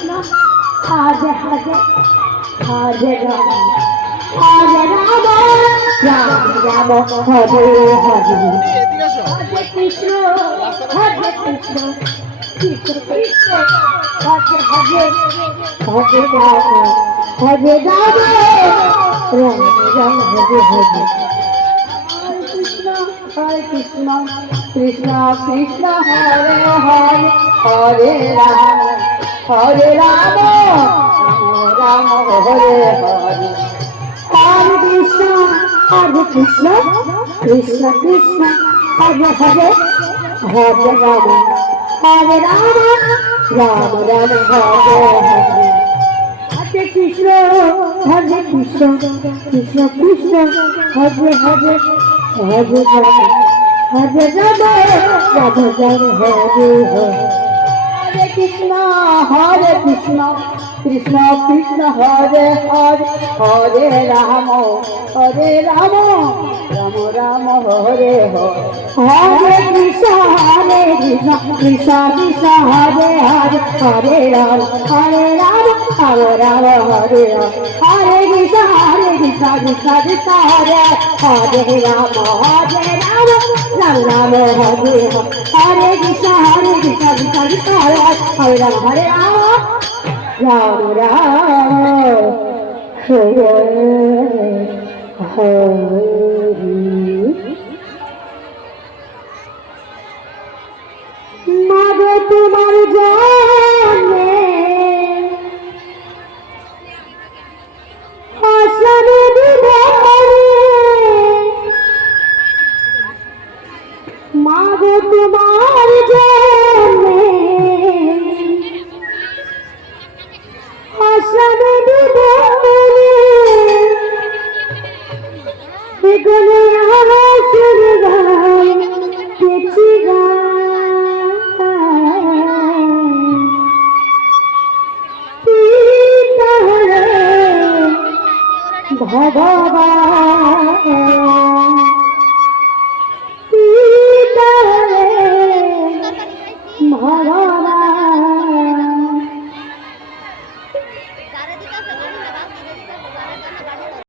কৃষ্ণ হরে হরে হরে রাম হরে রাম রাম রাম হরে হরে হরে কৃষ্ণ হরে কৃষ্ণ কৃষ্ণ কৃষ্ণ হরে হরে হরে রাম হরে Ram Ram Ram Hare Hare Hare Krishna, Krishna Krishna Hare Hare, Hare Rama, Hare Rama, Rama Hare Hare. Hare Krishna, Hare Krishna, Krishna Krishna Hare Hare, Hare Rama, Hare Rama, Rama Rama Hare Hare. Hare Krishna, Hare Krishna, Krishna Krishna Hare Hare. Hare Rama, Hare Rama, Rama Rama Hare Hare. Hare Krishna, Hare Krishna, Krishna Krishna Hare Hare, Hare Rama, Hare Rama, Rama Rama Hare Hare. Hare Krishna, Hare Krishna, Krishna Krishna Hare Hare, Hare Rama, Hare Rama, Rama Rama Hare Hare. Hare Krishna, Hare Krishna, Krishna Krishna Hare Hare, Rama, Hare Rama, Rama Rama Hare Hare. Hare Krishna, Hare Krishna, Krishna Krishna Hare Hare, Rama, Hare Rama, Rama Rama Hare Hare. মাগো তোমার জন্যে আসলে বিধানে, মাগো তোমার জন্যে আসলে বিধানে, এগুলো আসল গান দেখছি ভগবান